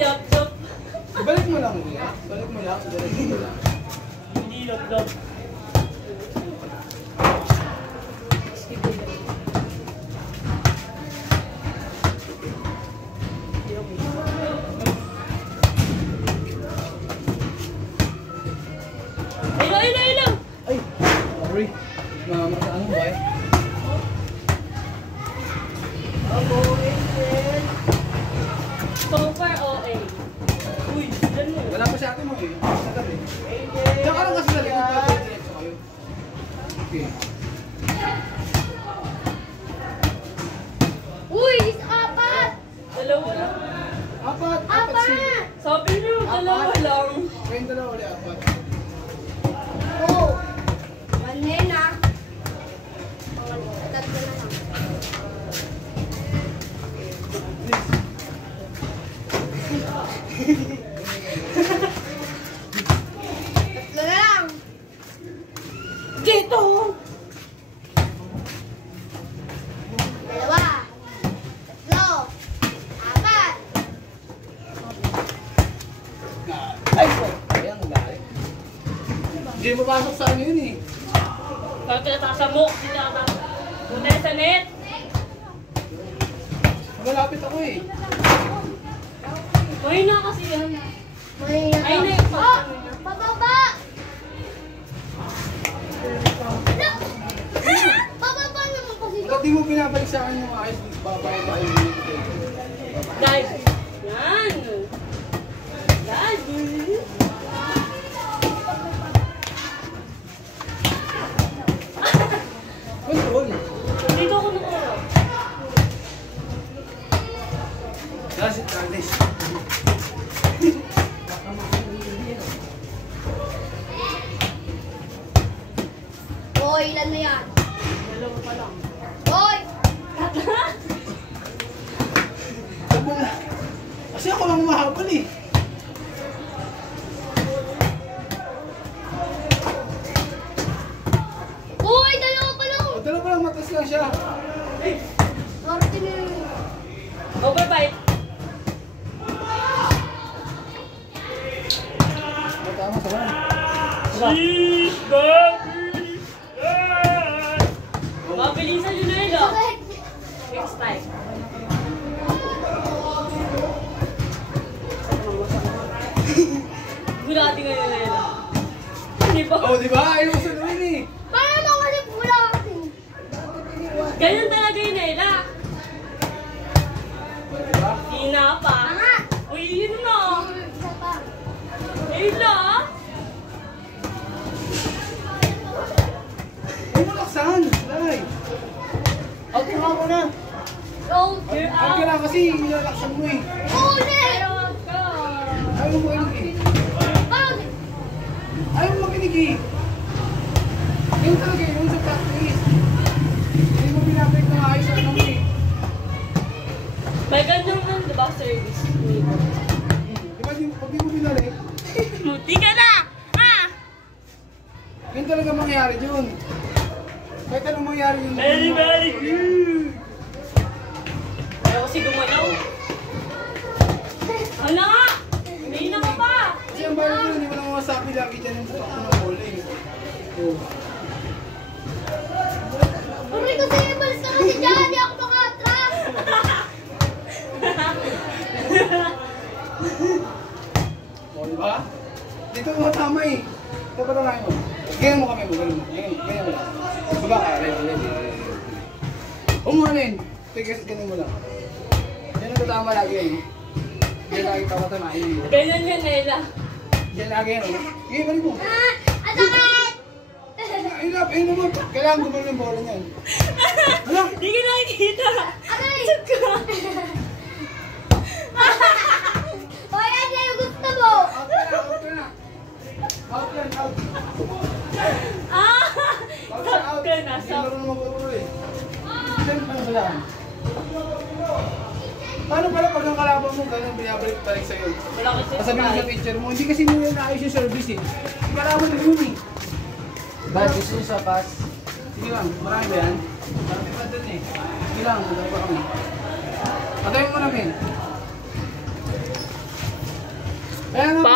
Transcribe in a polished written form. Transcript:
lap-lap. Balik mo lang kuya. Balik mo lang. Balik mo lang. Hindi lap-lap. Ayun! Ay! Sorry. Ano ba eh? So far, okay. Uy, dyan mo. Wala pa siya atin mo eh. Diyan ka lang kasi sa likod pa diretso kayo. Okay. Uy, apat! Dalawa lang. Apat Apat! sila. Sabi niyo, dalawa lang. Kayong dalawa ulit apat. Oh! Manena. Tatlo na lang. Tatlo na lang. Dito! Dalawa. Tatlo. Apat. Ay po! Ayan, ang galing. Hindi mapasok sa ano yun eh. Bakit natasamok? Hindi natasamok. Punta sa net. Malapit ako eh. Uy na kasi yan. May Ay na yung Oh! Pababa! Pababa naman kasi. Ba't di mo pinabalik sa akin yung ayos? Babalik tayo yung dito. Dive. Yan. Dive. Control. Dito ako nakura. That's it, Candice. Hoy, ilan na yan? Dalawa pa lang. Hoy! Kasi ako lang mahabol eh. Hoy, dalawa pa lang! O, dalawa lang matas lang siya. Marty na yun. Overbite. Tama sa mga. Sheesh, baby. Mabilisan nyo na yun, ah. Sakit! Next time. Gulati ngayon na yun, ah. Di ba? Oh, di ba? Ayaw mo saluhin eh. Paano mo kasi pula kasi? Ganyan talaga yun, Ella. Diba? Hina pa. Tanga! Uy, yun na. Isa pa. Ella. Ay, malaksan. Lay. Out ka nga muna. Oh! You're Out ka out. na kasi nilalaksan mo eh. Uli! Pero wag ka. Ayaw mo makinig eh. Pag! Ayaw mo makinig eh. Yun talaga yun sa practice. Hindi mo pinapalik na ayos sa ano mo eh. May ganyan nun, diba, service? Di ba, pag di mo pinalik, Muti ka na! Ah! yun talaga mangyari dun. Kahit anong mangyari yun. Very good! Ayaw kasi gumalaw. Ano nga? May na ka pa! Kasi ang bayan ko, hindi mo lang masabi lagi dyan yung putok ko ng bowling. Oh. Uri kasi, balis ka kasi dyan! Hindi ako makatras! O, di ba? Dito mo tama eh. Ito pa lang mo. Ganyan mo kami mo, ganyan mo. Ganyan mo lang. Diba ka? Ready. Umuhanin. Sige, ganyan mo lang. Yan ang tama lagi eh. Yan lagi tama-tamahin mo. Ganyan yan, Ella. Yan lagi yan. Sige, balik mo. Ah! Ang sakit! Ayun naman. Kailangan gumano yung bola niyan. Wala. Di ka nakikita. Aray! Sag ka. Hoy, ano yung gusto mo? Out ka na, out ka na. Out yan, out. Ah! Out Sag out. ka na, Hindi sag. marunong magpapuro eh. Saan pa na lang? Paano pala pag ang kalaban mo ganun binabalik-balik sa'yo? Wala kasi Sasabihin mo sa teacher mo, hindi kasi nila naayos yung service eh. Hindi kalaban mo yun eh. Ba, gusto nyo sa pass? Sige lang, marami ba yan? Marami pa dun eh. Sige lang, madami pa kami. Patayin mo namin. Kaya nga,